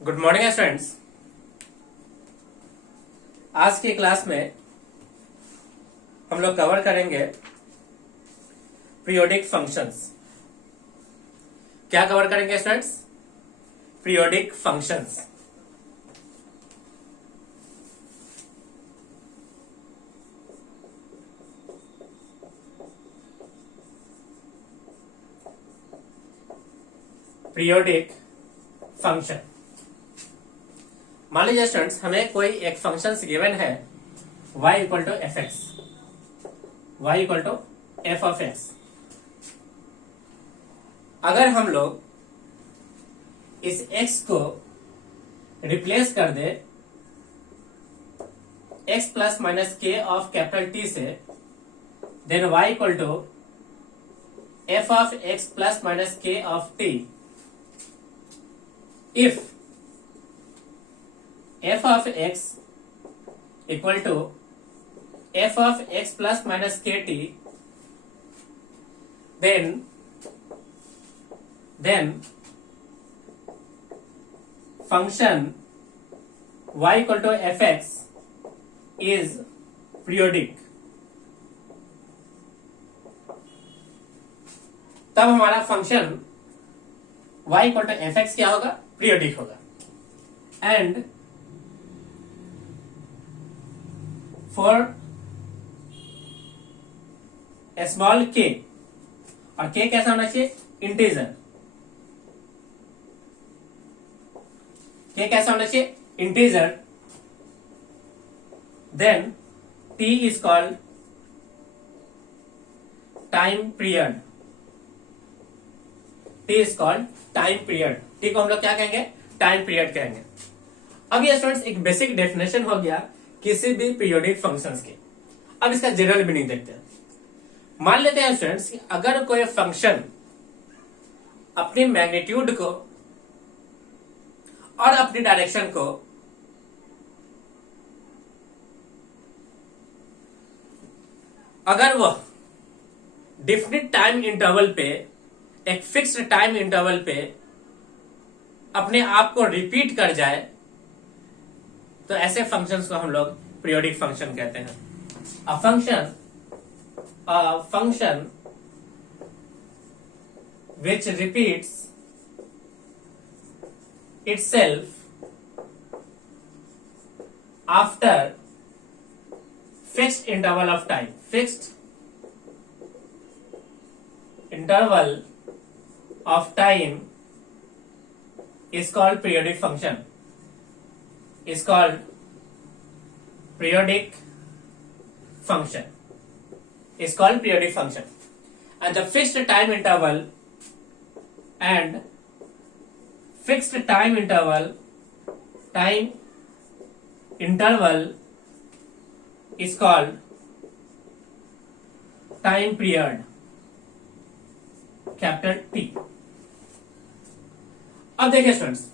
Good morning students. आज की class में हम लोग कवर करेंगे पीरियोडिक फंक्शंस। क्या कवर करेंगे students? Periodic functions. Periodic function. मान लीजिए स्टूडेंट्स, हमें कोई एक फंक्शन गिवन है y equal to F X, Y equal to F of x. अगर हम लोग इस x को रिप्लेस कर दे x plus minus K of capital T से, then y equal to F of x plus minus K of T if f of x equal to f of x plus minus kt, then function y equal to fx is periodic। तब हमारा function y equal to F X क्या होगा? Periodic होगा। And for small k, और k कैसा होना चाहिए? Integer. k कैसा होना चाहिए? Integer. Then t is called time period. t is called time period. t को हम लोग क्या कहेंगे? टाइम पीरियड कहेंगे। अब ये स्टूडेंट्स एक बेसिक डेफिनेशन हो गया किसी भी पीरियोडिक फंक्शंस की। अब इसका जनरल मीनिंग देखते हैं। मान लेते हैं स्टूडेंट्स कि अगर कोई फंक्शन अपनी मैग्नीट्यूड को और अपनी डायरेक्शन को अगर वह डिफिनिट टाइम इंटरवल पे, एक फिक्स्ड टाइम इंटरवल पे अपने आप को रिपीट कर जाए, तो ऐसे फंक्शंस को हम लोग पीरियोडिक फंक्शन कहते हैं। A function which repeats itself after fixed interval of time, fixed interval of time is called periodic function, is called periodic function, is called periodic function. And the fixed time interval and fixed time interval is called time period, capital T। अब देखिए students,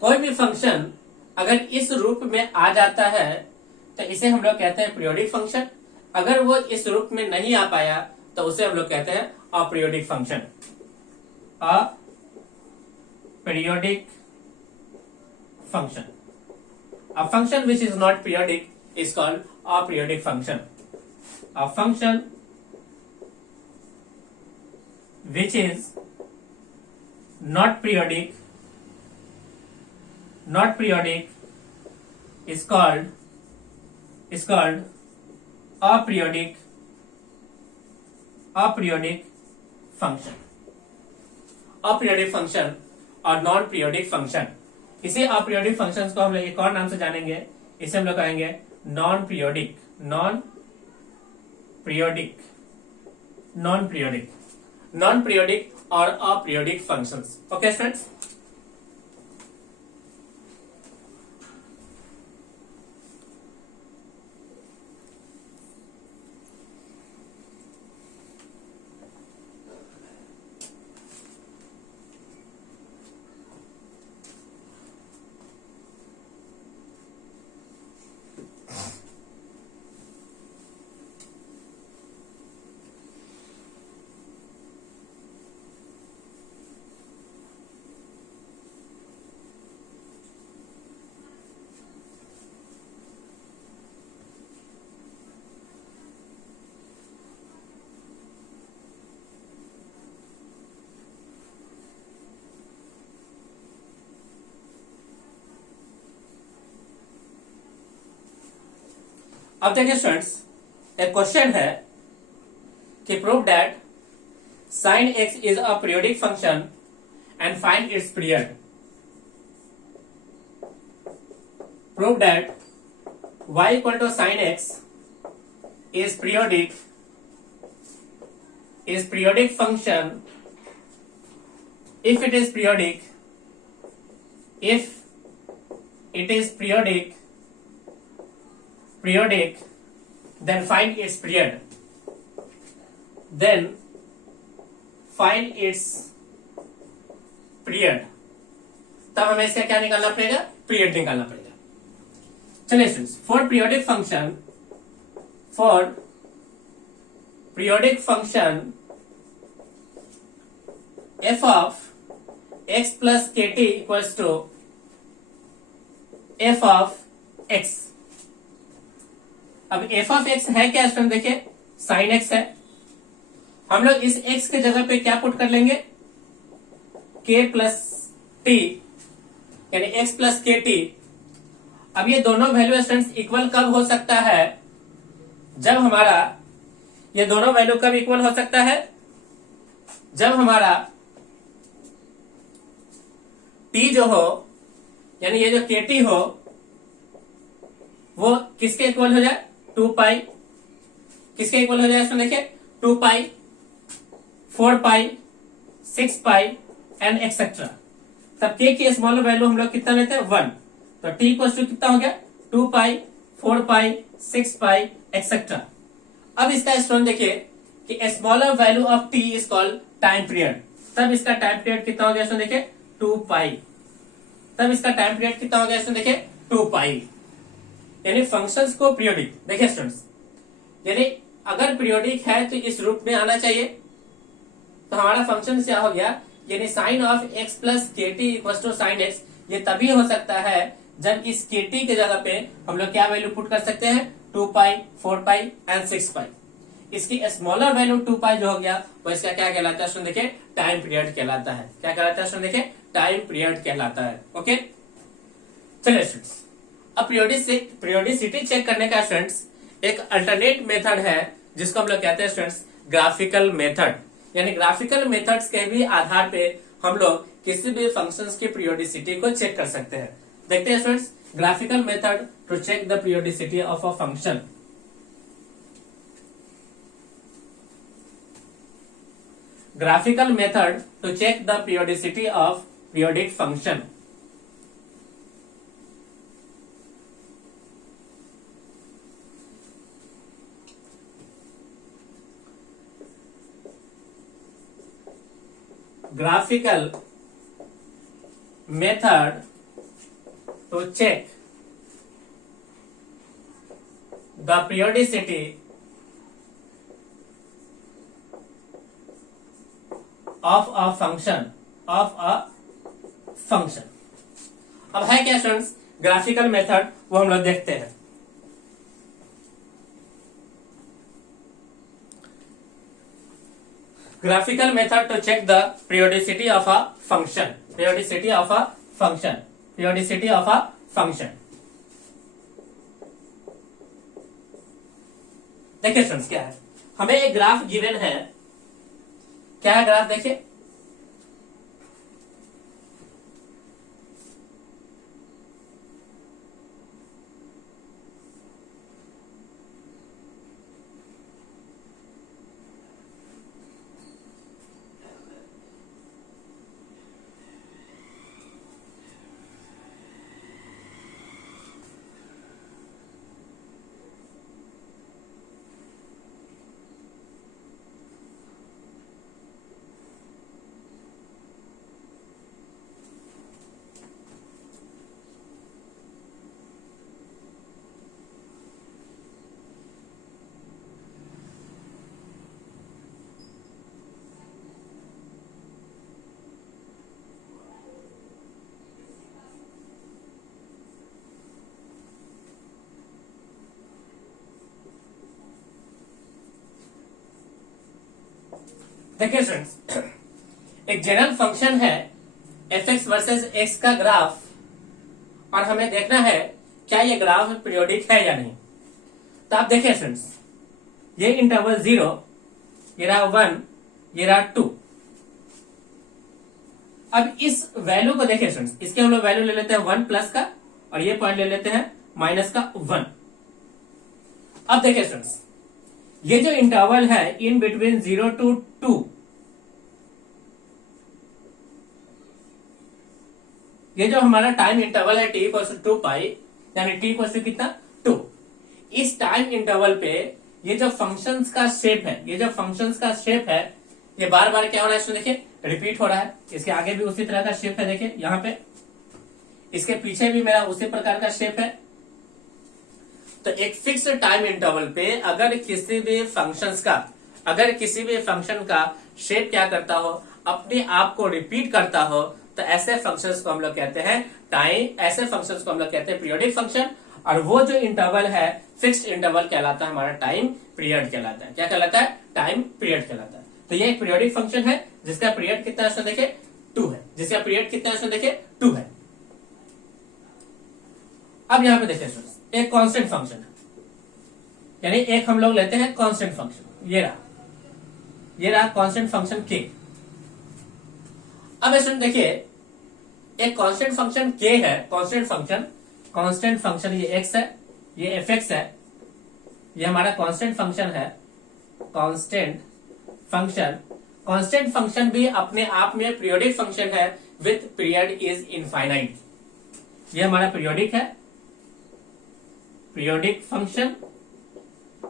कोई भी function अगर इस रूप में आ जाता है तो इसे हम लोग कहते हैं पीरियोडिक फंक्शन। अगर वो इस रूप में नहीं आ पाया तो उसे हम लोग कहते हैं aperiodic function. Aperiodic function. A function which is not periodic is called aperiodic function. A function which is not periodic is called aperiodic function। Aperiodic function और नॉन पीरियोडिक फंक्शन, इसे अपीरियोडिक फंक्शंस को हम लोग एक और नाम से जानेंगे। इसे हम लोग कहेंगे नॉन पीरियोडिक और अपीरियोडिक फंक्शंस। ओके स्टूडेंट्स, अब देखिए स्टूडेंट्स, एक क्वेश्चन है कि prove that sin x is a periodic function and find its period. Prove that y equal to sin x is periodic function if it is periodic, then find its period. Then find its period. तब हमें इसका क्या निकालना पड़ेगा? Period निकालना पड़ेगा. चलिए students, for periodic function f of x plus kt equals to f of x. अब f of x है क्या स्टूडेंट? देखिए sin x है. हम लोग इस x के जगह पे क्या पुट कर लेंगे? k प्लस t, यानी x प्लस के टी. अब ये दोनों वैल्यू स्टूडेंट्स इक्वल कब हो सकता है? जब हमारा ये दोनों वैल्यू कब इक्वल हो सकता है? जब हमारा t जो हो, यानी ये जो के टी हो, वो किसके इक्वल हो जाए? 2 पाई. किसके इक्वल हो जाए इसमें? देखिए 2 पाई, 4 पाई, 6 पाई एंड एक्सेट्रा. तब के की स्मॉलर वैल्यू हम लोग कितना लेते हैं? 1. तो टी इक्वल टू कितना हो गया? 2 पाई, 4 पाई, 6 पाई एक्सेट्रा. अब इसका स्टूडेंट देखिए कि smaller value of T is called time period. तब इसका टाइम पीरियड कितना हो गया स्टूडेंट? देखिए 2 पाई. तब इसका टाइम पीरियड कितना हो गया स्टूडेंट? देखिए 2 पाई. यानी फंक्शंस को पीरियोडिक, देखिए स्टूडेंट्स, यानी अगर पीरियोडिक है तो इस रूप में आना चाहिए. तो हमारा फंक्शन क्या हो गया? यानी sine of x plus K T equal to sine X. ये तभी हो सकता है जब इस के टी के जगह पे हम लोग क्या वैल्यू पुट कर सकते हैं? 2 पाई, 4 पाई एंड 6 पाई. इसकी स्मॉलर वैल्यू 2 पाई जो हो गया वो इसका क्या कहलाता है? सुन देखिए टाइम पीरियड कहलाता है. क्या कहलाता है? सुन देखिए टाइम पीरियड कहलाता है. ओके, चलिए स्टूडेंट्स, अब पीरियोडिसिटी चेक करने का स्टूडेंट्स एक अल्टरनेट मेथड है जिसको हम लोग कहते हैं स्टूडेंट्स ग्राफिकल मेथड. यानी ग्राफिकल मेथड्स के भी आधार पे हम लोग किसी भी फंक्शंस की पीरियोडिसिटी को चेक कर सकते हैं. देखते हैं students, graphical method to check the periodicity of a function. Graphical method to check the periodicity of periodic function. Graphical method to check the periodicity of a function. अब है क्या स्टूडेंट्स ग्राफिकल मेथड? वो हम लोग देखते हैं. Graphical method to check the periodicity of a function. Periodicity of a function. देखिए students क्या है, हमें एक ग्राफ गिवन है. क्या है ग्राफ? देखिए देखिए स्टूडेंट्स, एक जनरल फंक्शन है एफ एक्स वर्सेज एक्स का ग्राफ, और हमें देखना है क्या ये ग्राफ पीरियोडिक है या नहीं. तो आप देखिए स्टूडेंट्स, ये इंटरवल 0, ये रहा 1, ये रहा 2। अब इस वैल्यू को देखिए स्टूडेंट्स, इसके हम लोग वैल्यू ले लेते हैं 1 प्लस का, और ये पॉइंट ले लेते हैं माइनस का 1। अब देखिए स्टूडेंट्स, ये जो इंटरवल है इन बिटवीन 0 to 2, ये जो हमारा टाइम इंटरवल है t इक्वल टू 2 पाई, यानी t इक्वल टू कितना 2, इस टाइम इंटरवल पे ये जो फंक्शंस का शेप है, ये जो फंक्शंस का शेप है, ये बार बार क्या हो रहा है इसमें देखिए, रिपीट हो रहा है। इसके आगे भी उसी तरह का शेप है, देखिए यहाँ पे, इसके पीछे भी मेरा उसी प्रकार का शेप है। तो एक फिक्स टाइम इंटरवल पे अगर किसी भी फंक्शन का शेप क्या करता हो, अपने आप को रिपीट करता हो, तो ऐसे फंक्शंस को हम लोग कहते हैं पीरियोडिक फंक्शन। और वो जो इंटरवल है फिक्स्ड इंटरवल कहलाता है हमारा टाइम पीरियड कहलाता है। क्या कहलाता है? टाइम पीरियड कहलाता है। तो ये एक पीरियोडिक फंक्शन है जिसका पीरियड कितना है देखे 2 है, जिसका पीरियड कितना है देखे 2 है। अब यहां पे देखिए एक कांस्टेंट फंक्शन है, यानी एक हम लोग लेते हैं कांस्टेंट फंक्शन, ये रहा कांस्टेंट फंक्शन k। अब स्टूडेंट देखिए एक कांस्टेंट फंक्शन k है, कांस्टेंट फंक्शन ये x है, ये fx है, ये हमारा कांस्टेंट फंक्शन है। कांस्टेंट फंक्शन भी अपने आप में पीरियोडिक फंक्शन है विथ पीरियड इज इनफाइनाइट। ये हमारा पीरियोडिक है, periodic function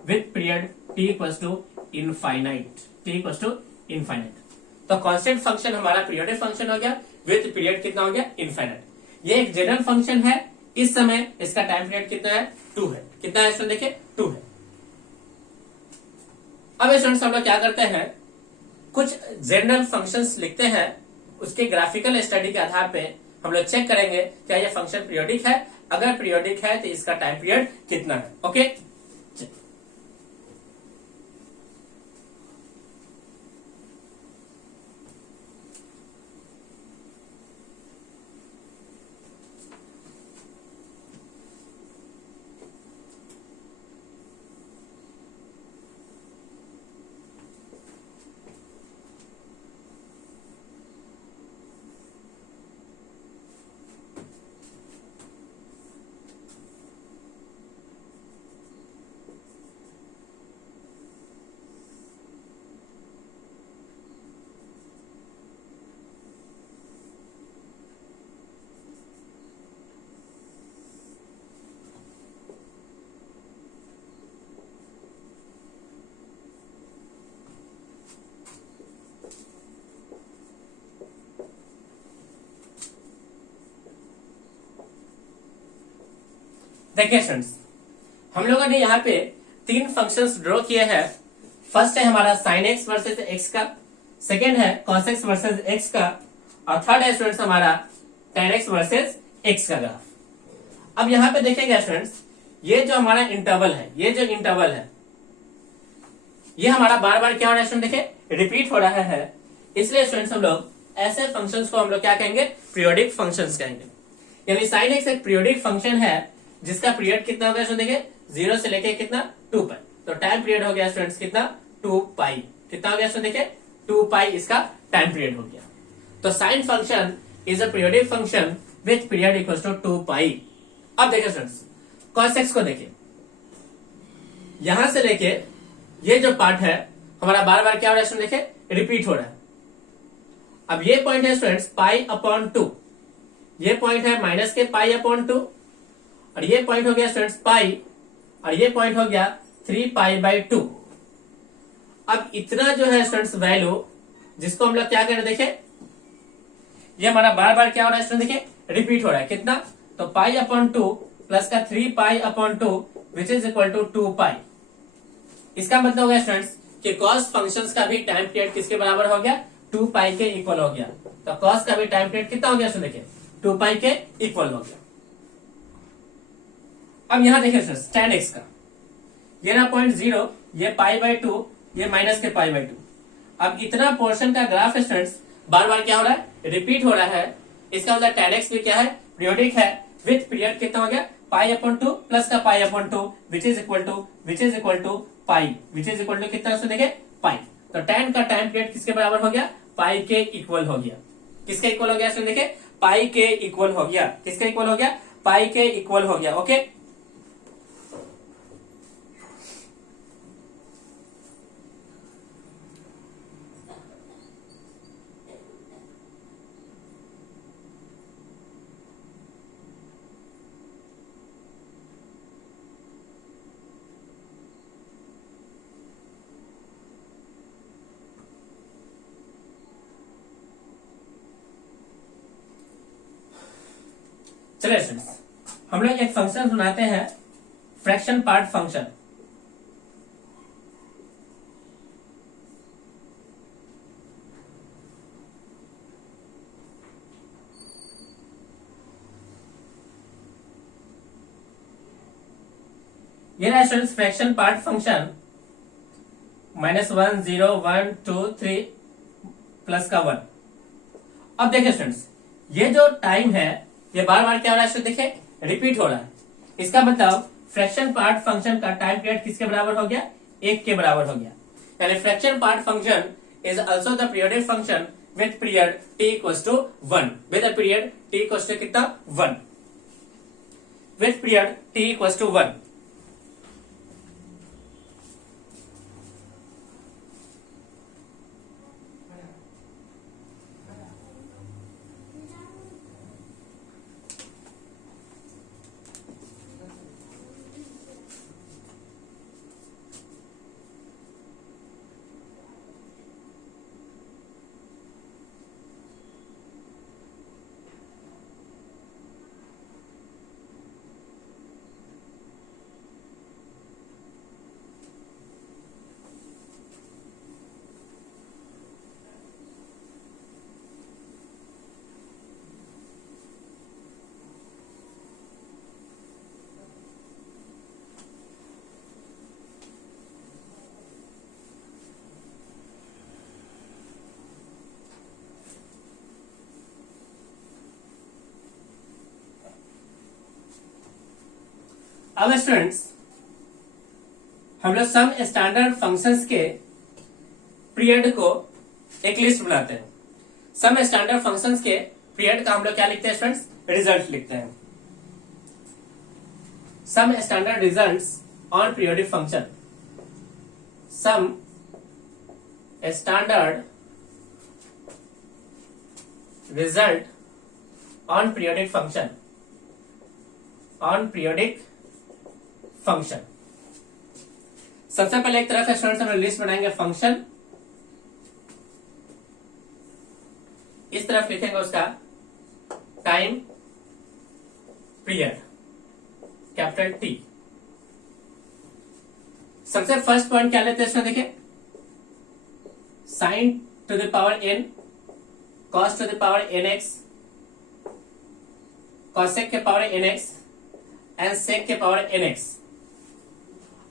with period t equals to infinite, तो कांस्टेंट फंक्शन हमारा पीरियोडिक फंक्शन हो गया विथ पीरियड कितना हो गया इनफाइनाइट। ये एक जनरल फंक्शन है, इस समय इसका टाइम पीरियड कितना है 2 है। कितना है स्टूडेंट देखिए 2 है। अब स्टूडेंट्स हम लोग क्या करते हैं, कुछ जनरल फंक्शंस लिखते हैं, उसके ग्राफिकल स्टडी के आधार पे हम लोग चेक करेंगे क्या ये फंक्शन पीरियोडिक है। अगर पीरियोडिक है तो इसका टाइम पीरियड कितना है। ओके, देखिए स्टूडेंट्स, हम लोगों ने यहाँ पे 3 फंक्शंस ड्रॉ किए हैं। फर्स्ट है हमारा sin x वर्सेस x का, सेकेंड है cos x वर्सेस x का, और थर्ड है स्टूडेंट्स हमारा tan x वर्सेस x का ग्राफ। अब यहाँ पे देखेंगे स्टूडेंट्स, ये जो हमारा इंटरवल है, ये हमारा बार बार क्या हो रहा है स्टूडेंट देखिए रिपीट हो रहा है। इसलिए स्टूडेंट्स हम लोग ऐसे फंक्शंस को हम लोग क्या कहेंगे, पीरियोडिक फंक्शंस कहेंगे। यानी sin x एक पीरियोडिक फंक्शन है जिसका पीरियड कितना हो गया स्टूडेंट देखिए 0 से लेके कितना 2 पाई। तो टाइम पीरियड हो गया स्टूडेंट्स कितना 2 पाई। कितना हो गया स्टूडेंट देखिए 2 पाई इसका टाइम पीरियड हो गया। तो sine function is a periodic function with period equal to 2 pi. अब देखिए स्टूडेंट्स cos x को देखिए, यहां से लेके ये जो पार्ट है हमारा बार बार क्या हो रहा है स्टूडेंट देखिए रिपीट हो रहा है। अब ये पॉइंट है स्टूडेंट्स पाई अपॉन 2, ये पॉइंट है माइनस के पाई अपॉन 2, और ये पॉइंट हो गया स्टूडेंट्स पाई, और ये पॉइंट हो गया 3 पाई बाई 2। अब इतना जो है स्टूडेंट्स वैल्यू जिसको हम लोग क्या करें देखें, ये हमारा बार बार क्या हो रहा है स्टूडेंट देखिए रिपीट हो रहा है। कितना, तो पाई अपॉन 2 प्लस का 3 pi upon 2 which is equal to 2 pi. इसका मतलब हो गया स्टूडेंट्स कि कॉस फंक्शंस का भी टाइम पीरियड किसके बराबर हो गया 2 पाई के इक्वल हो गया। तो कॉस का भी टाइम पीरियड कितना हो गया देखिए 2 पाई के इक्वल हो गया। अब यहां देखिए स्टूडेंट्स tan x का, ये ना 0.0, ये पाई बाई 2, ये माइनस के पाई बाई 2। अब इतना पोर्शन का ग्राफ स्टूडेंट्स बार बार क्या हो रहा है रिपीट हो रहा है। इसका मतलब tan x भी क्या है पीरियोडिक है विथ पीरियड कितना हो गया पाई अपॉन 2 प्लस का pi upon 2 which is equal to pi, which is equal to कितना से देखे पाई। तो tan का टाइम पीरियड किसके बराबर हो गया, पाई के इक्वल हो गया। किसके इक्वल हो गया इसमें देखे, पाई के इक्वल हो गया। किसके इक्वल हो गया, पाई के इक्वल हो गया। ओके, चलिए स्टूडेंट्स, हम लोग एक फंक्शन बनाते हैं, फ्रैक्शन पार्ट फंक्शन। ये रहा students fraction part function, -1 0 1 2 3 plus का 1। अब देखिए स्टूडेंट्स, ये जो टाइम है ये बार बार क्या हो रहा है, देखिए रिपीट हो रहा है। इसका मतलब फ्रैक्शन पार्ट फंक्शन का टाइम पीरियड किसके बराबर हो गया, 1 के बराबर हो गया। यानी fraction part function is also the periodic function with period t equals to 1, with the period t equals to कितना 1, with period t equals to 1। अब स्टूडेंट्स, हम लोग सम स्टैंडर्ड फंक्शंस के पीरियड को एक लिस्ट बनाते हैं। सम स्टैंडर्ड फंक्शंस के पीरियड का हम लोग क्या लिखते हैं स्टूडेंट्स, रिजल्ट लिखते हैं। Some standard results on periodic function, some standard result on periodic function, on periodic function. सबसे पहले एक तरफ स्टूडेंट्स हम लिस्ट बनाएंगे फंक्शन, इस तरफ लिखेंगे उसका टाइम पीरियड कैपिटल टी। सबसे फर्स्ट पॉइंट क्या लेते हैं इसमें देखिए, sign to the power n, cos to the power nx, cosec के पावर nx एंड सेक के पावर nx।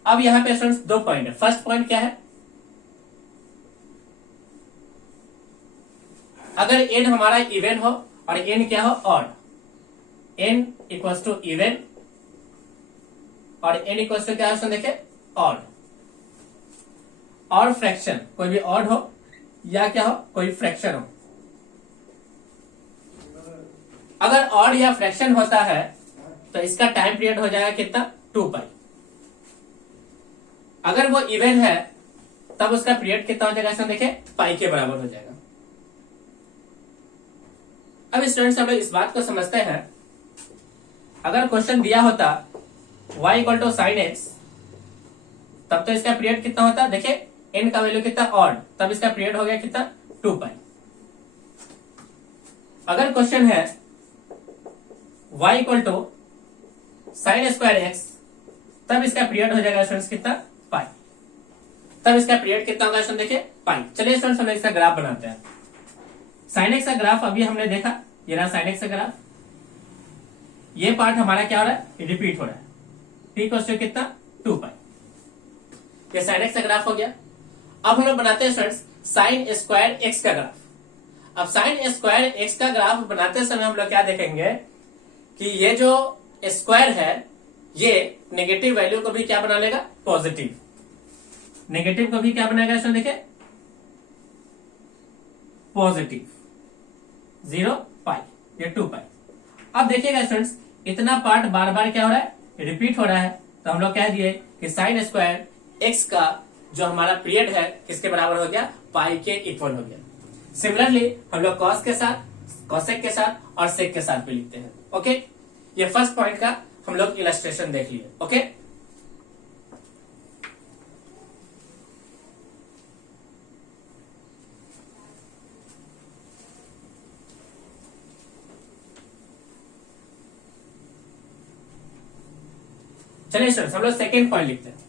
अब यहां पे स्टूडेंट्स दो पॉइंट है। फर्स्ट पॉइंट क्या है, अगर n हमारा इवन हो और n क्या हो odd, n equals to even और n इक्वल्स टू क्या है देखिए ऑड। और फ्रैक्शन कोई भी ऑड हो या क्या हो कोई फ्रैक्शन हो, अगर ऑड या फ्रैक्शन होता है तो इसका टाइम पीरियड हो जाएगा कितना 2 पाई। अगर वो इवन है तब उसका पीरियड कितना हो जाएगा इसमें देखिए पाई के बराबर हो जाएगा। अब स्टूडेंट्स हम लोग इस बात को समझते हैं, अगर क्वेश्चन दिया होता y equal to sine x, तब तो इसका पीरियड कितना होता देखिए n का वैल्यू कितना ऑड, तब इसका पीरियड हो गया कितना 2 पाई। अगर क्वेश्चन है y equal to sine square x, तब इसका पीरियड हो जाएगा स्टूडेंट्स कितना पाई, तब इसका पीरियड कितना होगा स्टूडेंट देखिए पाई। चलिए स्टूडेंट्स हम इसका ग्राफ बनाते हैं। साइन एक्स का ग्राफ अभी हमने देखा, ये रहा साइन एक्स का ग्राफ। ये पार्ट हमारा क्या हो रहा है, रिपीट हो रहा है, t इक्वल्स टू कितना 2 पाई। ये साइन एक्स का ग्राफ हो गया। अब हम लोग बनाते हैं स्टूडेंट्स साइन स्क्वायर एक्स का ग्राफ। अब साइन स्क्वायर एक्स का ग्राफ बनाते समय हम लोग क्या देखेंगे कि ये जो स्क्वायर है ये नेगेटिव वैल्यू को भी क्या बना लेगा, पॉजिटिव। नेगेटिव को भी क्या बनाएगा इसमें, देखिए पॉजिटिव 0 पाई, ये 2 पाई। अब देखिएगा स्टूडेंट्स, इतना पार्ट बार बार क्या हो रहा है, रिपीट हो रहा है, तो हम लोग कह दिए कि साइन स्क्वायर एक्स का जो हमारा पीरियड है किसके बराबर हो गया, पाई के इक्वल हो गया। सिमिलरली हम लोग कॉस के साथ, कॉसेक के साथ और सेक के साथ भी लिखते हैं। ओके, ये फर्स्ट पॉइंट का हम लोग इलस्ट्रेशन देख लिए। ओके, चलिए स्टूडेंट्स हम लोग सेकेंड पॉइंट लिखते हैं।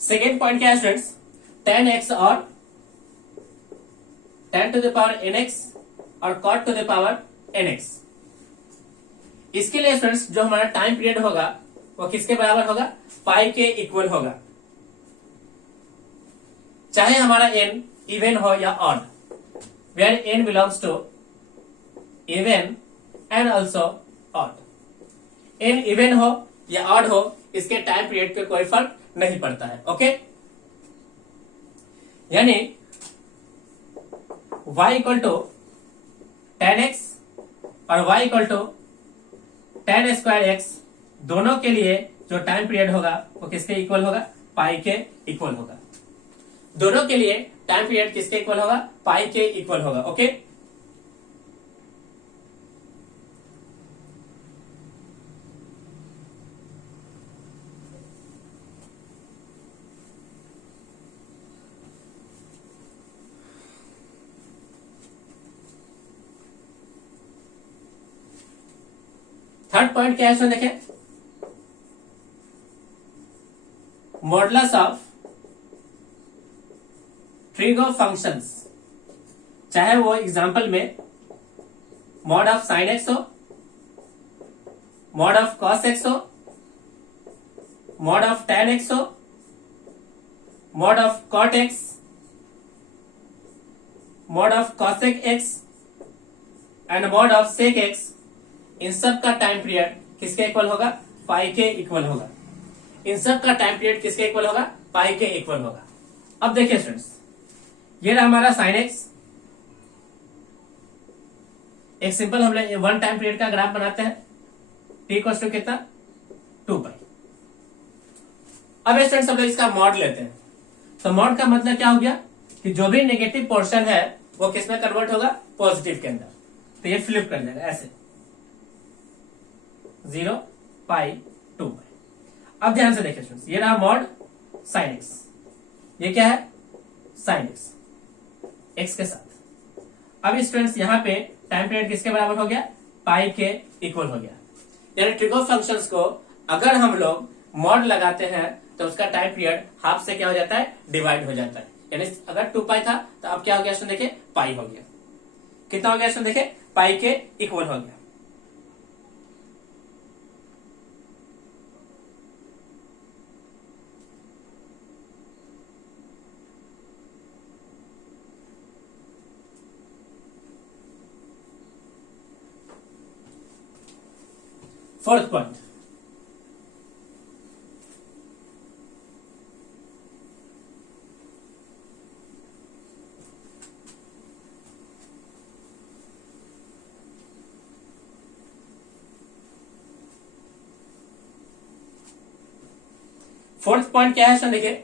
सेकेंड पॉइंट क्या है स्टूडेंट्स, tan x और tan to the power nx और cot to the power nx। इसके लिए स्टूडेंट्स जो हमारा टाइम पीरियड होगा वो किसके बराबर होगा, पाई के इक्वल होगा, चाहे हमारा n इवन हो या odd, where n belongs to even and also odd। n even हो या ऑड हो इसके टाइम पीरियड पे कोई फर्क नहीं पड़ता है। ओके, यानी y equal to tan x और y equal to tan square x, दोनों के लिए जो टाइम पीरियड होगा वो किसके इक्वल होगा, पाई के इक्वल होगा। दोनों के लिए टाइम पीरियड किसके इक्वल होगा, पाई के इक्वल होगा। ओके, थर्ड पॉइंट क्या है इसमें देखें, मॉडुलस ऑफ ट्रिगो फंक्शंस, चाहे वो एग्जांपल में मॉड ऑफ साइन एक्स हो, मॉड ऑफ कॉस एक्स हो, मॉड ऑफ टैन एक्स हो, mod of cot x, mod of cosec x and mod of sec x, इन सब का टाइम पीरियड किसके इक्वल होगा, पाई के इक्वल होगा। इन सब का टाइम पीरियड किसके इक्वल होगा, पाई के इक्वल होगा। अब देखिए स्टूडेंट्स, ये रहा हमारा साइन एक्स, एक सिंपल हम लोग वन टाइम पीरियड का ग्राफ बनाते हैं, टी इक्वल टू कितना, 2 पाई। अब स्टूडेंट्स हम लोग इसका मॉड लेते हैं, तो मॉड का मतलब क्या हो गया कि जो भी नेगेटिव पोर्शन है वो किस में कन्वर्ट होगा, पॉजिटिव के अंदर, तो ये फ्लिप कर जाएगा ऐसे 0 पाई 2 पाई। अब ध्यान से देखिए स्टूडेंट्स, ये रहा मॉड साइन एक्स, ये क्या है, साइन एक्स एक्स के साथ। अब स्टूडेंट्स यहाँ पे टाइम पीरियड किसके बराबर हो गया, पाई के इक्वल हो गया। यानी ट्रिगो फंक्शंस को अगर हम लोग मॉड लगाते हैं तो उसका टाइम पीरियड हाफ से क्या हो जाता है, डिवाइड हो जाता है। यानी अगर 2 पाई था तो अब क्या हो गया स्टूडेंट, देखिए पाई हो गया। कितना हो गया स्टूडेंट, देखिए पाई के इक्वल हो गया। फोर्थ पॉइंट, फोर्थ पॉइंट क्या है सर, देखिए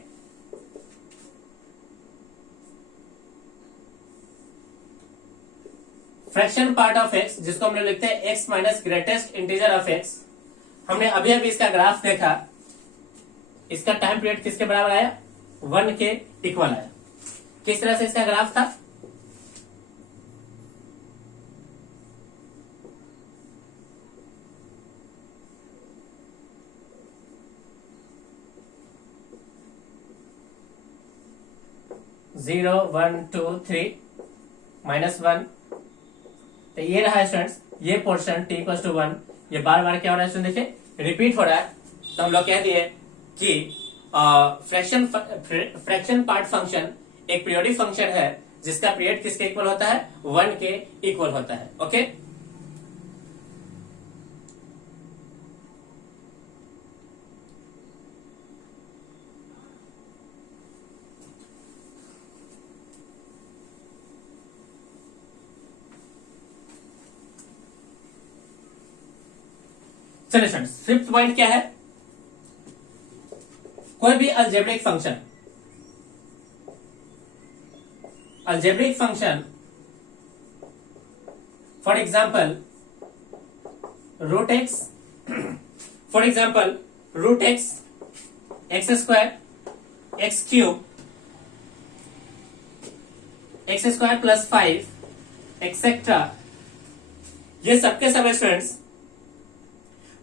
फ्रैक्शन पार्ट ऑफ एक्स, जिसको हम लोग लिखते हैं x minus greatest integer of x. हमने अभी अभी इसका ग्राफ देखा, इसका टाइम पीरियड किसके बराबर आया, 1 के इक्वल आया। किस तरह से इसका ग्राफ था, जीरो 1 2 3 -1, तो ये रहा स्टूडेंट्स, ये पोर्शन t इक्वल टू 1, ये बार बार क्या हो रहा है स्टूडेंट, देखिए रिपीट हो रहा है। तो हम लोग कह दिए कि फ्रैक्शन पार्ट फंक्शन एक पीरियोडिक फंक्शन है जिसका पीरियड किसके इक्वल होता है, 1 के इक्वल होता है। ओके, चलिए स्टूडेंट्स, फिफ्थ पॉइंट क्या है, कोई भी algebraic function, algebraic function for example root x, for example root x, x square, x cube, x square plus 5 etcetera, ये सबके सब स्टूडेंट्स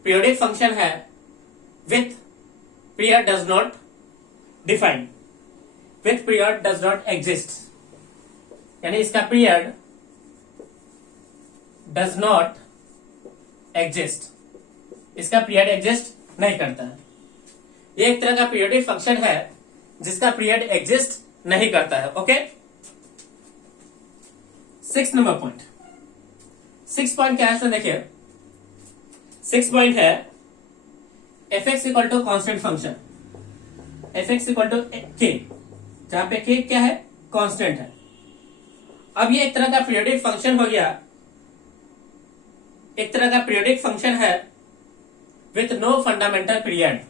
पीरियोडिक फंक्शन है with period does not define, with period does not exist, यानी इसका period does not exist, इसका period exist नहीं करता है। ये एक तरह का पीरियोडिक फंक्शन है जिसका पीरियड एग्जिस्ट नहीं करता है। ओके, 6 नंबर पॉइंट, 6 पॉइंट क्या है तो देखिए, 6 पॉइंट है f x equal to constant function, f x equal to k, जहां पे के क्या है, कांस्टेंट है। अब ये एक तरह का पीरियोडिक फंक्शन हो गया, एक तरह का पीरियोडिक फंक्शन है with no fundamental period,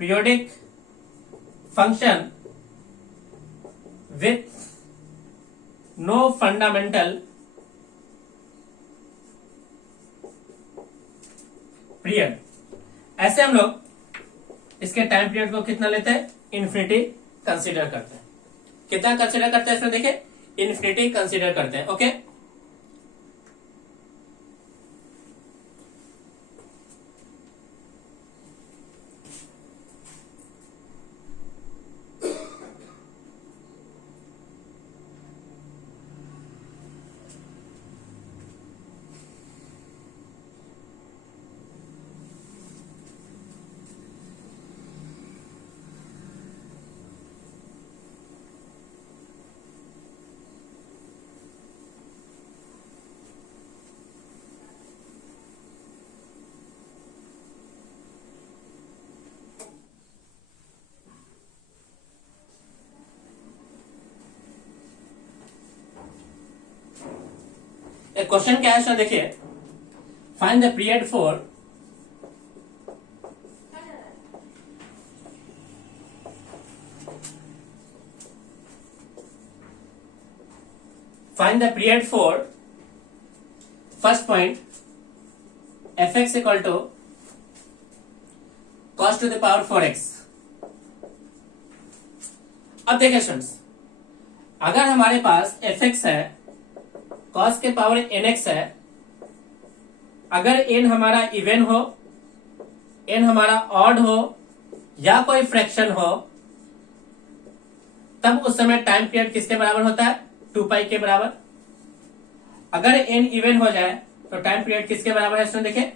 periodic function with no fundamental period. ऐसे हम लोग इसके टाइम पीरियड को कितना लेते हैं, इन्फिनिटी कंसीडर करते हैं। कितना कंसीडर करते हैं इसमें देखिए, इन्फिनिटी कंसीडर करते हैं। ओके, एक क्वेश्चन क्या है सर देखिए, find the period for find the period for first point fx equal to cos to the power 4x। अब देखिए स्टूडेंट्स, अगर हमारे पास fx है, cos के पावर nx है, अगर n हमारा इवन हो, n हमारा ऑड हो या कोई फ्रैक्शन हो, तब उस समय टाइम पीरियड किसके बराबर होता है, 2 पाई के बराबर। अगर n इवन हो जाए तो टाइम पीरियड किसके बराबर है स्टूडेंट, देखिए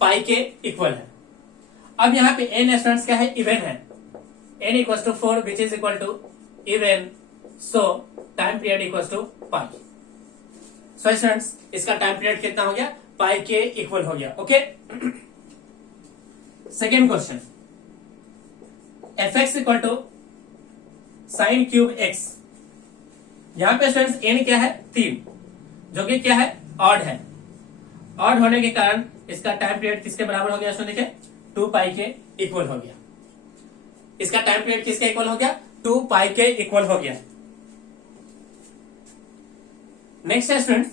पाई के इक्वल है। अब यहाँ पे n स्टूडेंट्स क्या है, इवन है, n equal to 4 which is equal to even, so time period equal to pi. So students इसका टाइम पीरियड कितना हो गया, पाई के इक्वल हो गया। Okay, second question, f x equal to sine cube x, यहां पे स्टूडेंट्स n क्या है, 3, जो कि क्या है, ऑड है। ऑड होने के कारण इसका टाइम पीरियड किसके बराबर हो गया स्टूडेंट, देखिए 2 पाई के इक्वल हो गया। इसका टाइम पीरियड किसके इक्वल हो गया, 2 पाई के इक्वल हो गया। नेक्स्ट है student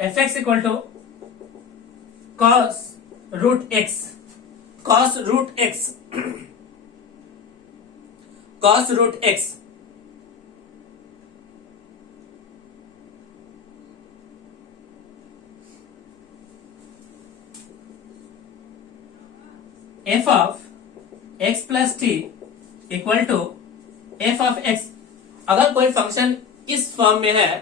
f x equal to cos root x, cos root x, cos root x, f of x plus t equal to F of x. अगर कोई फंक्शन इस फॉर्म में है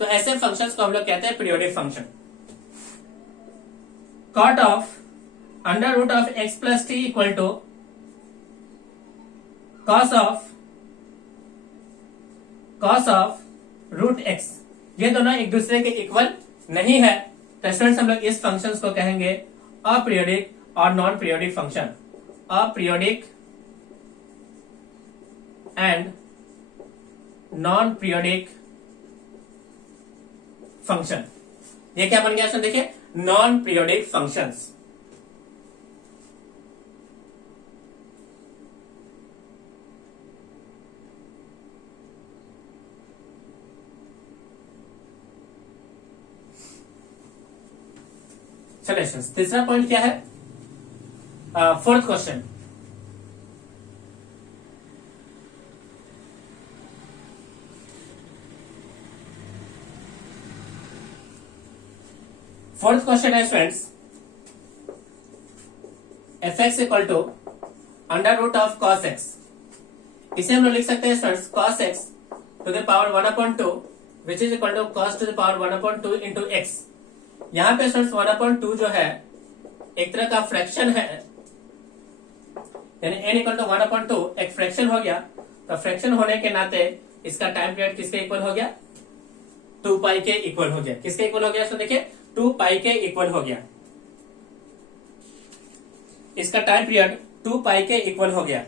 तो ऐसे फंक्शंस को हम लोग कहते हैं periodic function. Cot of under root of x plus t equal to cos of root x, ये दोनों एक दूसरे के इक्वल नहीं है, तो स्टूडेंट्स हम लोग इस फंक्शंस को कहेंगे अपीरियोडिक और non periodic function, aperiodic and non periodic function. ये क्या बन गया स्टूडेंट, देखिए नॉन पीरियोडिक फंक्शंस। चलिए तीसरा पॉइंट क्या है, फोर्थ क्वेश्चन। फोर्थ क्वेश्चन है students, f x equal to under root of cos x. इसे हम लोग लिख सकते हैं students cos x to the power 1/2 which is equal to cos to the power 1/2 into x. यहाँ पे स्टूडेंट्स 1/2 जो है एक तरह का फ्रैक्शन है, यानी n इक्वल टू 1/2 एक फ्रैक्शन हो गया, तो फ्रैक्शन होने के नाते इसका टाइम पीरियड किसके इक्वल हो गया, 2 पाई के इक्वल हो गया। किसके इक्वल हो गया, तो देखिए 2 पाई के इक्वल हो गया, इसका टाइम पीरियड 2 पाई के इक्वल हो गया।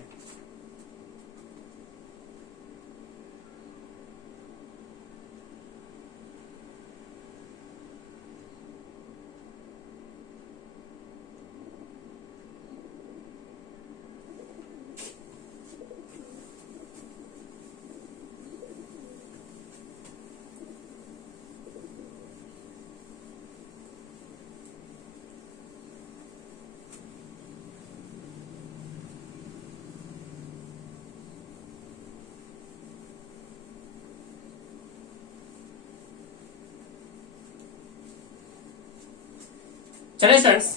चलिए स्टूडेंट्स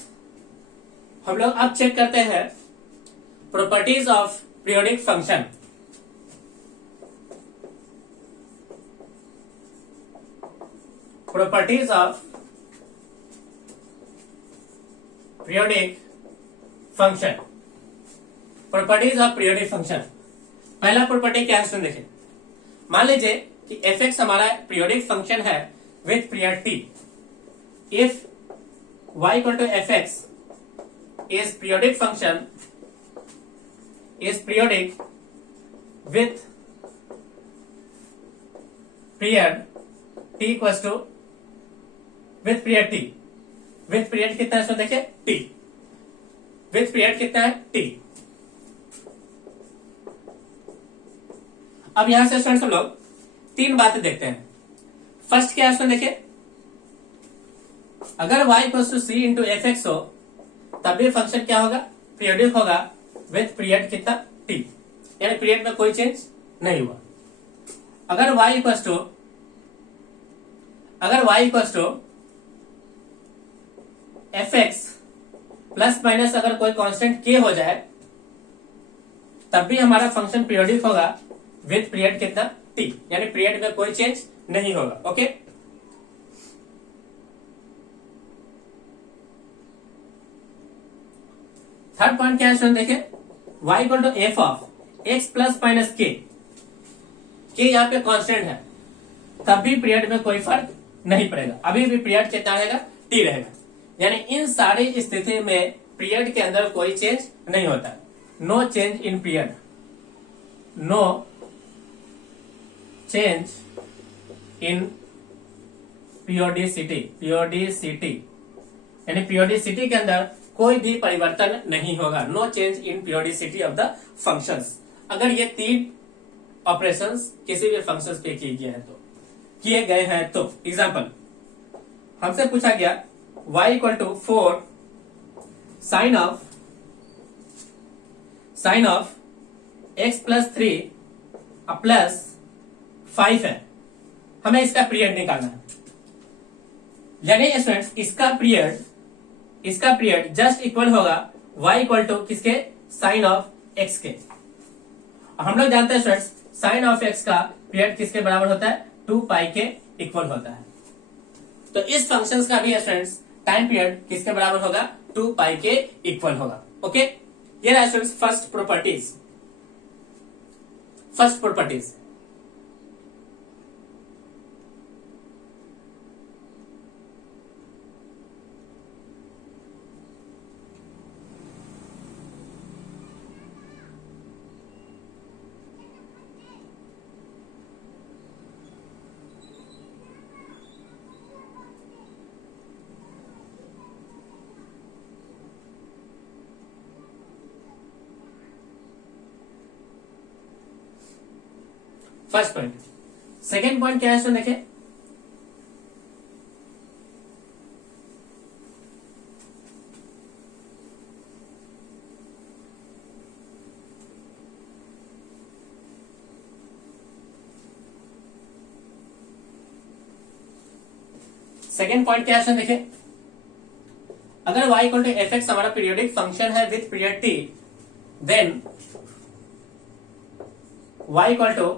हम लोग अब चेक करते हैं properties of periodic function. Properties of periodic function, properties of periodic function. पहला प्रॉपर्टी क्या है, देखिए मान लीजिए कि एफ एक्स हमारा पीरियोडिक फंक्शन है with period T. If y equal to fx is periodic function is periodic with period t equals to with period t, with period कितना है, देखिए t, with period कितना है t। अब यहां से स्टूडेंट्स हम लोग तीन बातें देखते हैं। फर्स्ट क्या है, देखिए अगर y equals to c into f x हो तब भी फंक्शन क्या होगा, पीरियोडिक होगा विथ पीरियड कितना t, यानी पीरियड में कोई चेंज नहीं हुआ। अगर y equals to F x plus minus अगर कोई कांस्टेंट k हो जाए तब भी हमारा फंक्शन पीरियोडिक होगा विथ पीरियड कितना t, यानी पीरियड में कोई चेंज नहीं होगा। ओके थर्ड पॉइंट क्या है, देखिए y equal to F of x plus minus k यहाँ पे कांस्टेंट है तब भी पीरियड में कोई फर्क नहीं पड़ेगा, अभी भी पीरियड कितना रहेगा, टी रहेगा। यानी इन सारी स्थिति में पीरियड के अंदर कोई चेंज नहीं होता, no change in period, no change in periodicity, यानी पीरियोडिसिटी के अंदर कोई भी परिवर्तन नहीं होगा, no change in periodicity of the functions. अगर ये तीन ऑपरेशंस किसी भी फंक्शंस पे किए गए हैं तो एग्जांपल हमसे पूछा गया y equal to 4 sine of x plus 3 plus 5 है, हमें इसका पीरियड निकालना है। यानी स्टूडेंट्स इसका पीरियड जस्ट इक्वल होगा y इक्वल टू किसके, साइन ऑफ x के। हम लोग जानते हैं स्टूडेंट्स साइन ऑफ x का पीरियड किसके बराबर होता है, 2 पाई के इक्वल होता है। तो इस फंक्शन का भी स्टूडेंट्स टाइम पीरियड किसके बराबर होगा, 2 पाई के इक्वल होगा। ओके ये रहा students first properties. First properties, first point. Second point क्या है इसमें देखें, सेकेंड पॉइंट क्या है इसमें देखें, अगर y equal to F x हमारा पीरियोडिक फंक्शन है with period t, then y equal to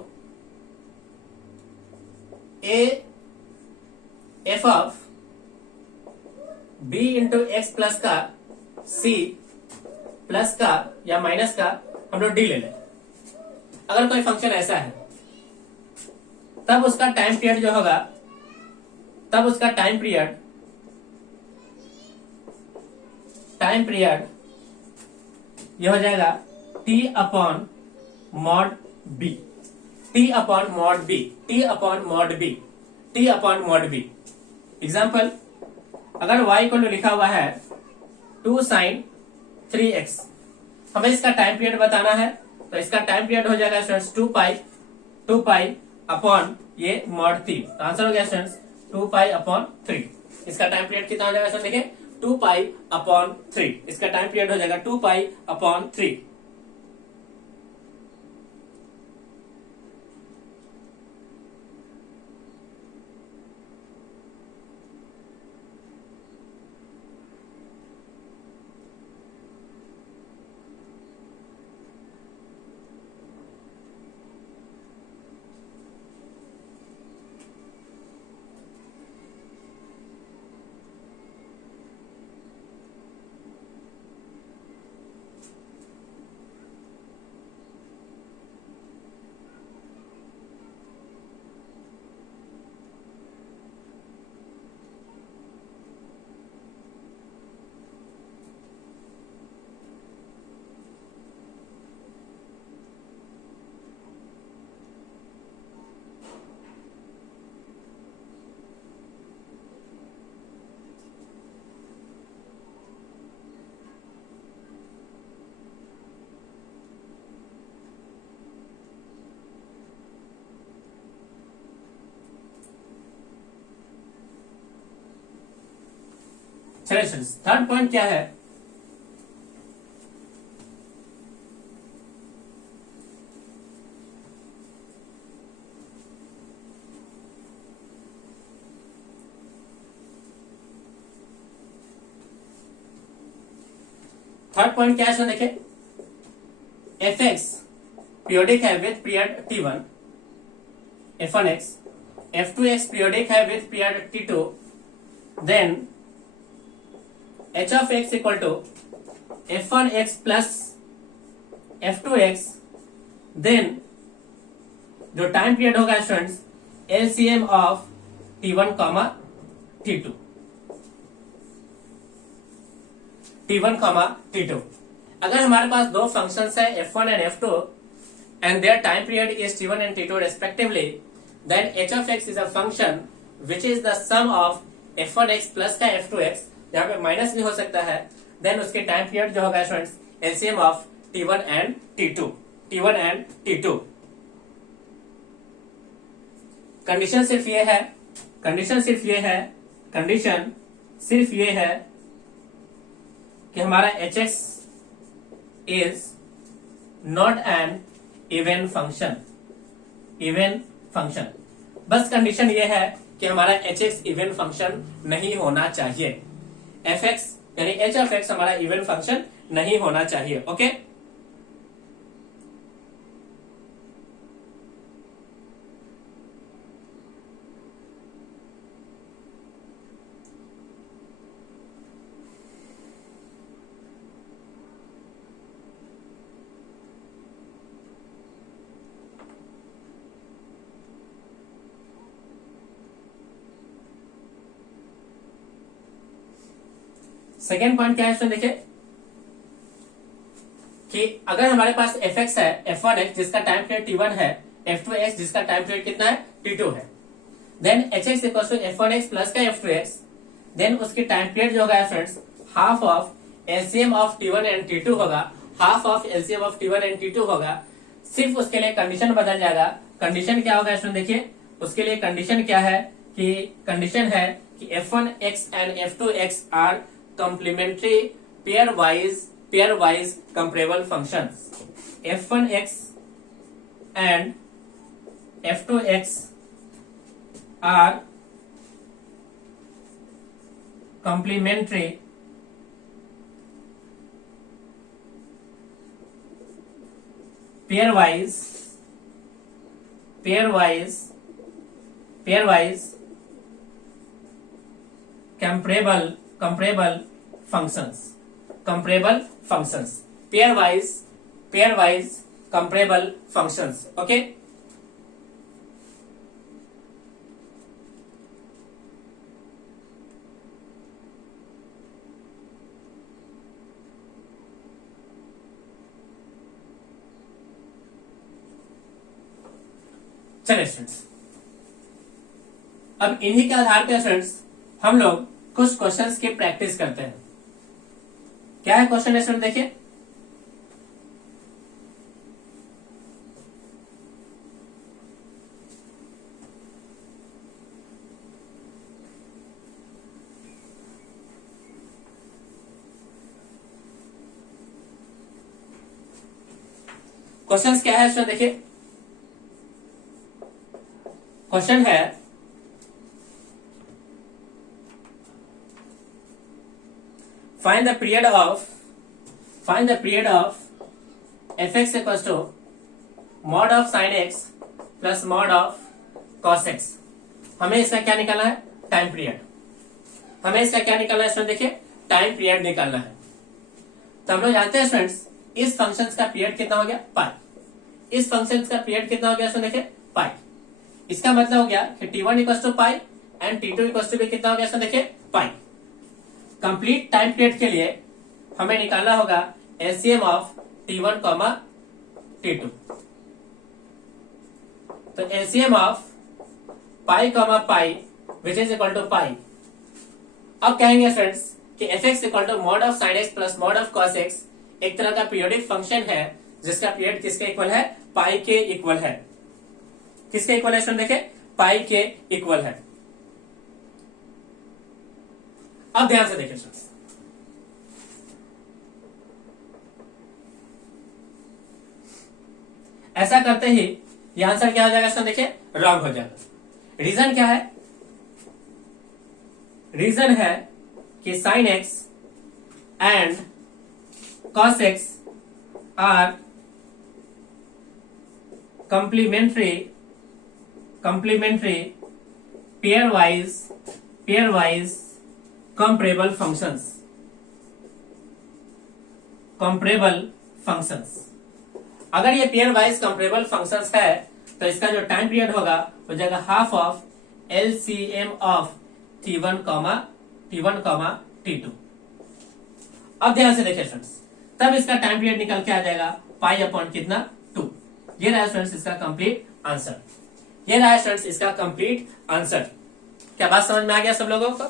a f of b into x plus का c प्लस का या माइनस का हम लोग d ले लें। अगर कोई फंक्शन ऐसा है तब उसका टाइम पीरियड जो होगा, तब उसका टाइम पीरियड ये हो जाएगा t upon mod b, t upon mod b, t upon mod b, t upon mod b। Example, अगर y को लिखा हुआ है 2 sin 3x, हमें इसका टाइम पीरियड बताना है, तो इसका टाइम पीरियड हो जाएगा स्टूडेंट्स 2 पाई अपॉन ये मॉड 3। तो आंसर हो गया स्टूडेंट्स 2 पाई अपॉन 3। इसका टाइम पीरियड कितना हो जाएगा स्टूडेंट, देखिए 2 पाई अपॉन 3, इसका टाइम पीरियड हो जाएगा 2 पाई अपॉन 3। चलिए थर्ड पॉइंट क्या है, थर्ड पॉइंट क्या है देखिए, एफ एक्स पीरियोडिक है with period t1, f1x, f2x periodic है with period t2, then h of x equal to f1x plus f2x, then जो टाइम पीरियड होगा students LCM of t1 comma t2, t1 comma t2। अगर हमारे पास दो functions है f1 and f2 and their time period is t1 and t2 respectively, then h of x is a function which is the sum of f1x plus का f2x, यहाँ पे minus भी हो सकता है, देन उसके टाइम पीरियड जो होगा students LCM of t1 and t2, t1 and t2। Condition सिर्फ ये है, कंडीशन सिर्फ ये है कि हमारा hx is not an even function, बस कंडीशन ये है कि हमारा hx इवन फंक्शन नहीं होना चाहिए, fx यानी h of x हमारा इवन फंक्शन नहीं होना चाहिए। ओके, सेकेंड पॉइंट क्या है इसमें देखिए कि अगर हमारे पास fx है, f1x जिसका टाइम पीरियड t1 है, f2x जिसका टाइम पीरियड कितना है, t2 है, then hx equal to f1x plus का f2x, देन उसकी टाइम पीरियड जो होगा friends half of LCM of t1 and t2 होगा, half of LCM of t1 and t2 होगा। सिर्फ उसके लिए कंडीशन बदल जाएगा। कंडीशन क्या होगा इसमें देखिए, उसके लिए कंडीशन क्या है कि कंडीशन है कि f1x and f2x are complementary pairwise comparable functions. f1x and f2x are complementary pairwise comparable functions, pairwise comparable functions। Okay, चलिए स्टूडेंट्स, अब इन्हीं के आधार पर स्टूडेंट्स हम लोग कुछ क्वेश्चंस की प्रैक्टिस करते हैं। क्या है क्वेश्चन है स्टूडेंट देखिए, क्वेश्चंस क्या है स्टूडेंट देखिए, क्वेश्चन है find the period of fx equals to mod of sin x plus mod of cos x। हमें इसका क्या निकालना है, टाइम पीरियड। हमें इसका क्या निकालना है स्टूडेंट देखिए, टाइम पीरियड निकालना है। तो हम लोग जानते हैं स्टूडेंट्स इस फंक्शन का पीरियड कितना हो गया, पाई। इस फंक्शन का पीरियड कितना हो गया स्टूडेंट देखिए, पाई। इसका मतलब हो गया कि t1 equal to pi and t2 equal to भी कितना हो गया स्टूडेंट देखिए, पाई। कंप्लीट टाइम पीरियड के लिए हमें निकालना होगा एलसीएम ऑफ t1 t2। तो LCM of pi pi which is equal to pi. अब कहेंगे फ्रेंड्स कि fx equal to mod of sin x plus mod of cos x एक तरह का पीरियोडिक फंक्शन है जिसका पीरियड किसके इक्वल है, पाई के इक्वल है। किसके इक्वल है स्टूडेंट देखे, पाई के इक्वल है। अब ध्यान से देखिए स्टूडेंट्स, ऐसा करते ही ये आंसर क्या हो जाएगा स्टूडेंट देखिए, रॉन्ग हो जाएगा। रीजन क्या है, रीजन है कि sin x and cos x are complementary pairwise comparable functions। अगर ये पेयर वाइज कंपेरेबल फंक्शंस है तो इसका जो टाइम पीरियड होगा हो जाएगा half of LCM of t1 t2। अब ध्यान से देखिए स्टूडेंट्स, तब इसका टाइम पीरियड निकल के आ जाएगा पाई अपॉन कितना, 2। ये रहा स्टूडेंट्स इसका कंप्लीट आंसर। ये रहा स्टूडेंट्स इसका कंप्लीट आंसर। क्या बात समझ में आ गया सब लोगों को?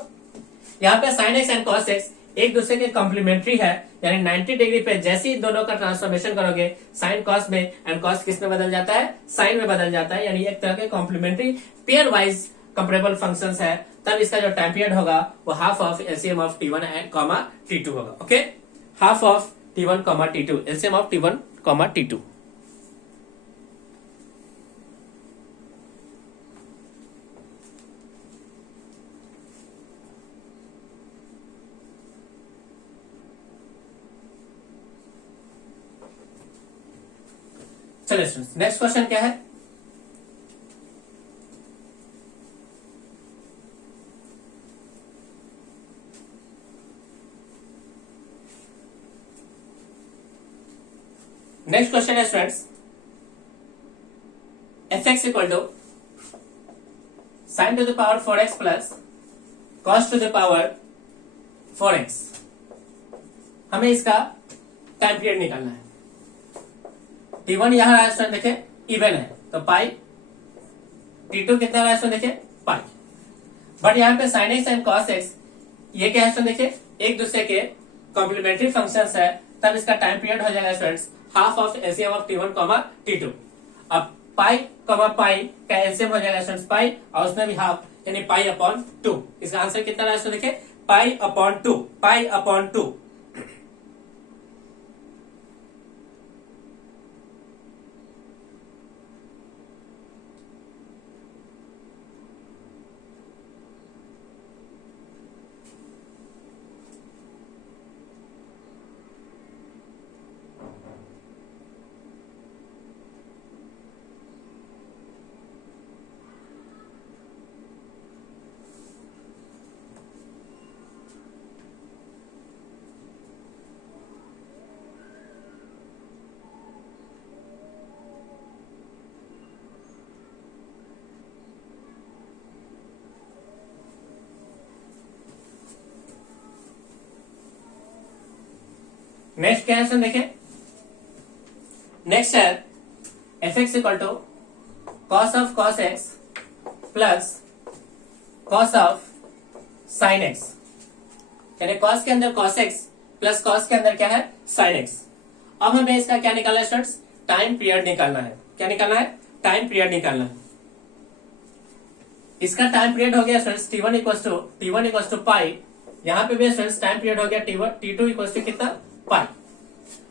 यहाँ पे sin x and cos x एक दूसरे के कॉम्प्लीमेंट्री है, यानी 90 डिग्री पे जैसे ही दोनों का ट्रांसफॉर्मेशन करोगे साइन कॉस में एंड कॉस किस में बदल जाता है, साइन में बदल जाता है, यानी एक तरह के complementary pairwise comparable functions है। तब इसका जो टाइम पीरियड होगा वो half of LCM of t1 and t2 होगा। Okay, half of t1 t2, LCM of t1 t2। चलिए स्टूडेंट्स, नेक्स्ट क्वेश्चन क्या है, नेक्स्ट क्वेश्चन है students fx equal to sin to the power 4x plus cos to the power 4x। हमें इसका time period निकालना है। T1 यहाँ रहा स्टूडेंट देखिए इवन है तो पाई, T2 कितना रहा स्टूडेंट देखिए पाई। बट यहाँ पे sin x and cos x ये क्या है स्टूडेंट देखिए एक दूसरे के कॉम्प्लीमेंट्री फंक्शंस है, तब इसका टाइम पीरियड हो जाएगा students half of LCM of T1 T2। अब पाई पाई का एलसीएम हो जाएगा स्टूडेंट्स पाई और उसमें भी हाफ यानी पाई अपॉन 2। इसका आंसर कितना रहा स्टूडेंट देखिए pi upon 2, pi upon 2। Next क्या है देखिए, नेक्स्ट है f x equal to cos of cos x plus cos of sine x, यानी कॉस के अंदर कॉस एक्स प्लस कॉस के अंदर क्या है साइन एक्स। अब हमें इसका क्या निकालना है स्टूडेंट्स टाइम पीरियड निकालना है। क्या निकालना है टाइम पीरियड निकालना है। इसका टाइम पीरियड हो गया स्टूडेंट्स T1 इक्वल टू पाई, यहाँ पे भी स्टूडेंट्स टाइम पीरियड हो गया T2 इक्वल टू कितना pi.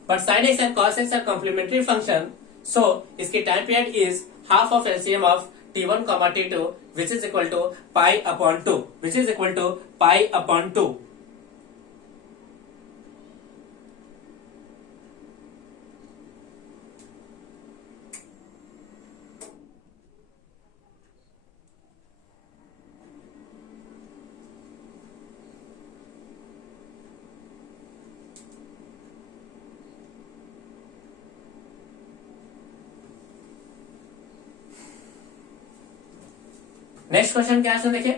But sine x and cos x are complementary function, so इसकी time period is half of LCM of T1 T2 which is equal to pi upon 2, which is equal to pi upon 2। Next question क्या है देखिए,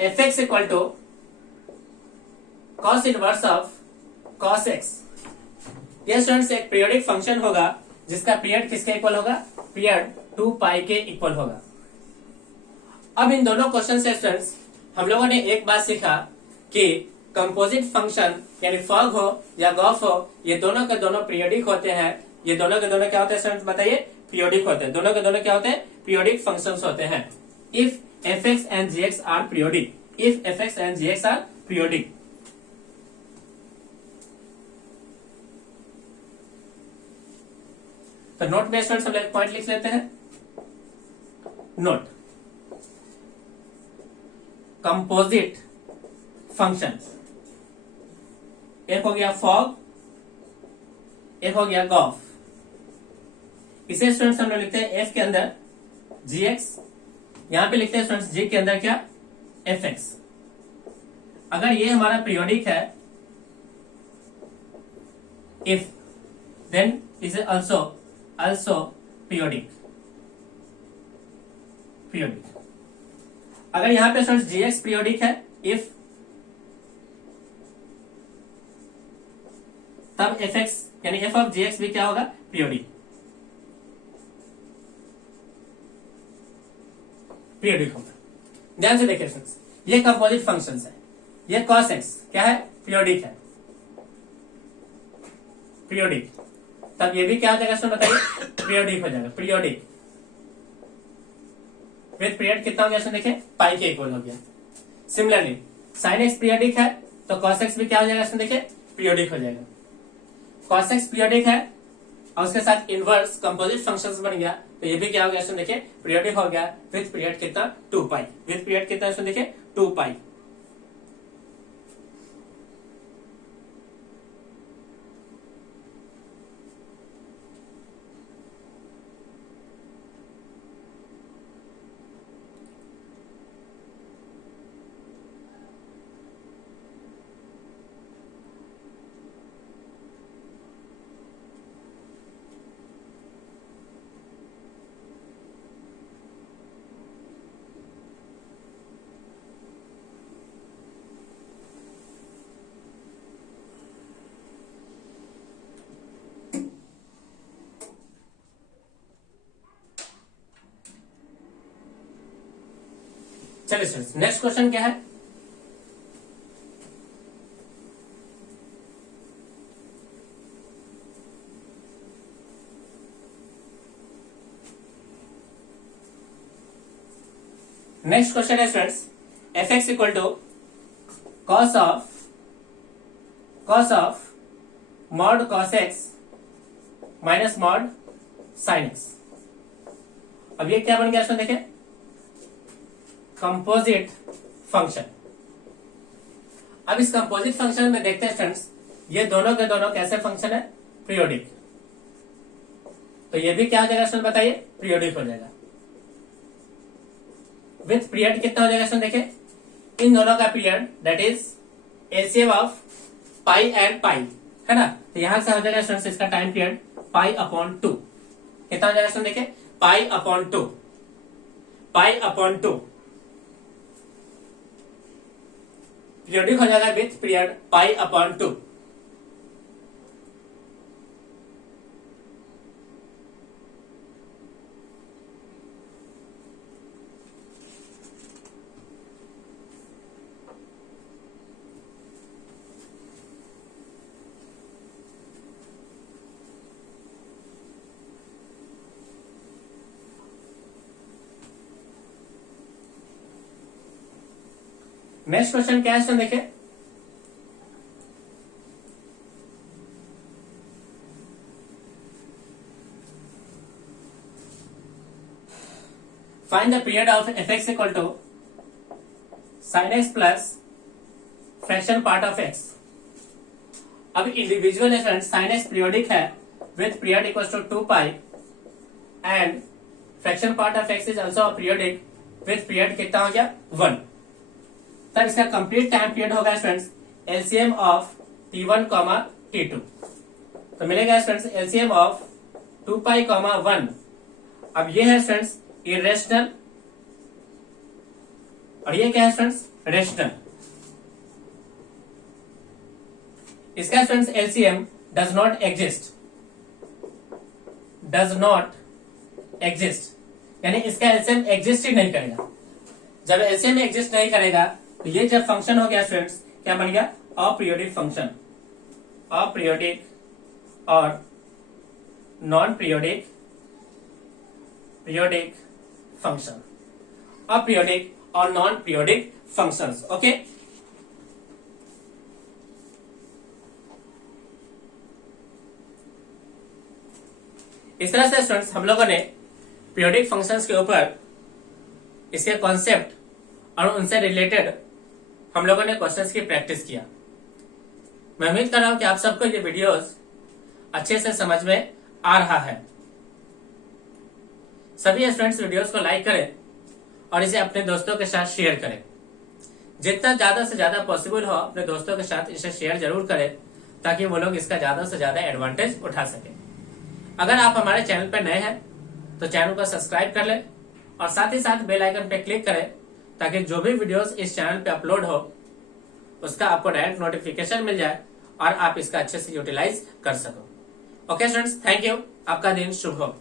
f x equal to cos inverse of cos x. यह students एक periodic function होगा जिसका period किसके equal होगा, period 2 पाई के इक्वल होगा। अब इन दोनों क्वेश्चन से स्टूडेंट्स हम लोगों ने एक बात सीखा कि कंपोजिट फंक्शन यानी फॉग हो या गॉफ हो, ये दोनों के दोनों पीरियोडिक होते हैं। ये दोनों के दोनों क्या होते हैं स्टूडेंट्स बताइए, पीरियोडिक होते हैं। दोनों के दोनों क्या होते हैं, पीरियोडिक फंक्शंस होते हैं। If f x and g x are periodic, if f x and g x are periodic. तो नोट में स्टूडेंट्स हम एक पॉइंट लिख लेते हैं, नोट कंपोजिट फंक्शन, एक हो गया फॉग, एक हो गया गॉफ। इसे स्टूडेंट्स हम लोग लिखते हैं एफ के अंदर जी एक्स, यहां पे लिखते हैं स्टूडेंट्स जी के अंदर क्या एफ एक्स। अगर ये हमारा पीरियोडिक है if, then is also periodic. अगर यहां पे स्टूडेंट्स जी एक्स पीरियोडिक है इफ, तब एफ एक्स यानी एफ ऑफ जी एक्स भी क्या होगा पीरियोडिक होगा। ध्यान से देखिए स्टूडेंट्स, ये कंपोजिट फंक्शंस है, ये कॉस एक्स क्या है पीरियोडिक है, पीरियोडिक, तब ये भी क्या हो जाएगा स्टूडेंट बताइए पीरियोडिक हो जाएगा, पीरियोडिक विद पीरियड कितना हो गया स्टूडेंट देखिए पाई के इक्वल हो गया। सिमिलरली साइन एक्स पीरियोडिक है तो कॉस एक्स भी क्या हो जाएगा स्टूडेंट देखिए पीरियोडिक हो जाएगा। कॉस एक्स पीरियोडिक है और उसके साथ इनवर्स कंपोजिट फंक्शंस बन गया, तो ये भी क्या हो गया स्टूडेंट देखिए पीरियोडिक हो गया विद पीरियड कितना 2 पाई, विद पीरियड कितना स्टूडेंट देखिए 2 पाई। चलिए स्टूडेंट्स, नेक्स्ट क्वेश्चन क्या है? नेक्स्ट क्वेश्चन है students, f x equal to cos of mod cos x minus mod sine x. अब ये क्या बन गया? इसमें देखें, कंपोजिट फंक्शन। अब इस कंपोजिट फंक्शन में देखते हैं स्टूडेंट्स, ये दोनों के दोनों कैसे फंक्शन है? पीरियोडिक। तो ये भी क्या हो जाएगा स्टूडेंट? बताइए, पीरियोडिक हो जाएगा। विथ पीरियड कितना हो जाएगा स्टूडेंट? देखें, इन दोनों का period that is LCM of pi and pi, है ना? तो यहां से हो जाएगा स्टूडेंट्स इसका टाइम पीरियड पाई अपॉन 2। कितना हो जाएगा स्टूडेंट? देखें, pi upon 2, pi upon 2 periodic हो जाएगा with period pi upon 2। Next question क्या है? देखिए, find the period of f x equal to sine x plus fraction part of x. अब इंडिविजुअल है साइन एक्स पीरियोडिक है with period equal to 2 pi and fraction part of x is also periodic with period कितना हो गया? 1। तब इसका complete time period होगा students LCM of T1, T2। तो मिलेगा स्टूडेंट्स एलसीएम ऑफ 2 पाई 1। अब ये है स्टूडेंट्स इरेशनल और ये क्या है स्टूडेंट्स? रेशनल। इसका students LCM does not exist, does not exist, यानी इसका एलसीएम एग्जिस्ट ही नहीं करेगा। जब एलसीएम एग्जिस्ट नहीं करेगा तो ये जब फंक्शन हो गया स्टूडेंट्स, क्या बन गया? Aperiodic function. अपीरियोडिक और non periodic periodic function, aperiodic और नॉन पीरियोडिक फंक्शंस। ओके, इस तरह से स्टूडेंट्स हम लोगों ने पीरियोडिक फंक्शंस के ऊपर इसके कॉन्सेप्ट और उनसे रिलेटेड हम लोगों ने क्वेश्चंस की प्रैक्टिस किया। मैं उम्मीद कर रहा हूं कि आप सबको ये वीडियोस अच्छे से समझ में आ रहा है। सभी स्टूडेंट्स वीडियोस को लाइक करें और इसे अपने दोस्तों के साथ शेयर करें। जितना ज्यादा से ज्यादा पॉसिबल हो अपने दोस्तों के साथ इसे शेयर जरूर करें ताकि वो लोग इसका ज्यादा से ज्यादा एडवांटेज उठा सके। अगर आप हमारे चैनल पर नए हैं तो चैनल को सब्सक्राइब कर लें और साथ ही साथ बेल आइकन पर क्लिक करें ताकि जो भी वीडियोस इस चैनल पे अपलोड हो उसका आपको डायरेक्ट नोटिफिकेशन मिल जाए और आप इसका अच्छे से यूटिलाइज कर सको। Okay students, thank you. आपका दिन शुभ हो।